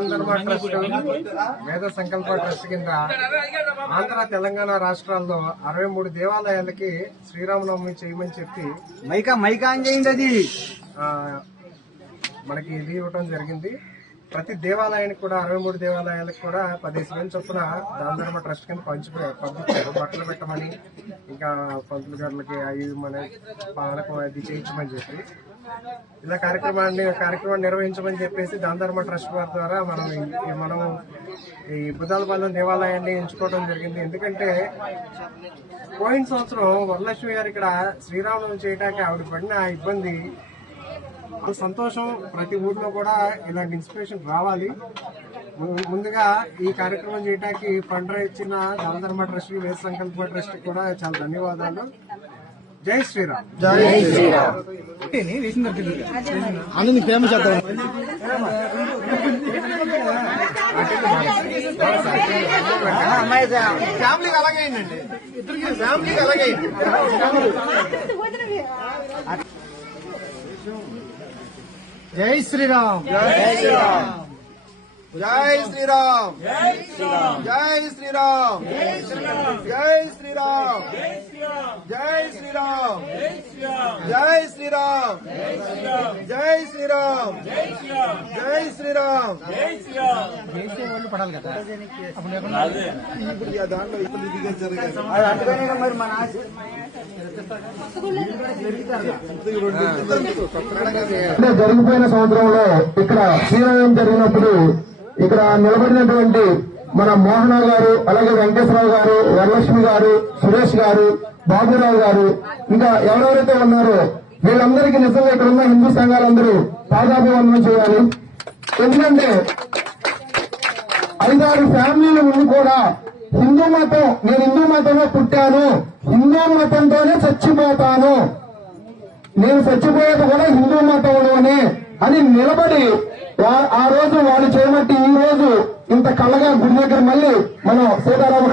దాన ధర్మ ట్రస్ట్ వేద సంకల్ప ట్రస్ట్ కింద ఆంధ్ర తెలంగాణ రాష్ట్రాల్లో 63 దేవాలయాలకి శ్రీరామనవమి చేయమని చెప్పి మైకా చేయండి అది మనకి ఇది ఇవ్వటం జరిగింది. ప్రతి దేవాలయానికి కూడా 63 దేవాలయాలకు కూడా 10,000 చొప్పున దాన ధర్మ ట్రస్ట్ కింద పంపించారు. బట్టలు పెట్టమని, ఇంకా పంతులు గారులకి అవి మన పానకం అది చేయించమని చెప్పి ఇలా కార్యక్రమాన్ని నిర్వహించమని చెప్పేసి దాన ధర్మ ట్రస్ట్ వారి ద్వారా మనం ఈ బుద్ధాలపాలెం దేవాలయాన్ని ఎంచుకోవడం జరిగింది. ఎందుకంటే పోయిన సంవత్సరం వరలక్ష్మి గారు ఇక్కడ శ్రీరామనవమి చేయడానికి ఆవిడ పడిన ఇబ్బంది సంతోషం. ప్రతి ఊర్లో కూడా ఇలాంటి ఇన్స్పిరేషన్ రావాలి. ముందుగా ఈ కార్యక్రమం చేయడానికి ఫండ్ ఇచ్చిన దాన ధర్మ ట్రస్ట్, వేద సంకల్ప ట్రస్ట్ కూడా చాలా ధన్యవాదాలు. జై శ్రీరామ్. జై శ్రీరామ్. ఫ్యామిలీకి అలాగే అయిందండి, ఇద్దరికి ఫ్యామిలీకి అలాగే అయింది. జై శ్రీరామ్. జై శ్రీరామ్. జై శ్రీరామ్. జై శ్రీరామ్. జై శ్రీరామ్. జై శ్రీరామ్. జై శ్రీరామ్. జై శ్రీరామ్. జై శ్రీరామ్. వాళ్ళు పడాలి కదా దాంట్లో ఇప్పుడు మరి మన జరిగిపోయిన సంవత్సరంలో ఇక్కడ శ్రీరామం జరిగినప్పుడు ఇక్కడ నిలబడినటువంటి మన మోహన గారు, అలాగే వెంకటేశ్వరరావు గారు, వరలక్ష్మి గారు, సురేష్ గారు, బాబురావు గారు, ఇంకా ఎవరెవరైతే ఉన్నారో వీళ్ళందరికీ నిజంగా ఇక్కడ ఉన్న హిందూ సంఘాలందరూ పాదాభివందనం చేయాలి. ఎందుకంటే 5-6 ఫ్యామిలీల ముందు కూడా హిందూ మతం, నేను హిందూ మతంలో పుట్టాను, హిందూ మతంతోనే చచ్చిపోతాను, నేను చచ్చిపోయేది కూడా హిందూ మతంలోనే అని నిలబడి ఆ రోజు వాళ్ళు చేయబట్టి ఈ రోజు ఇంత కళ్ళగా గుడి దగ్గర మళ్ళీ మనం సీతారామ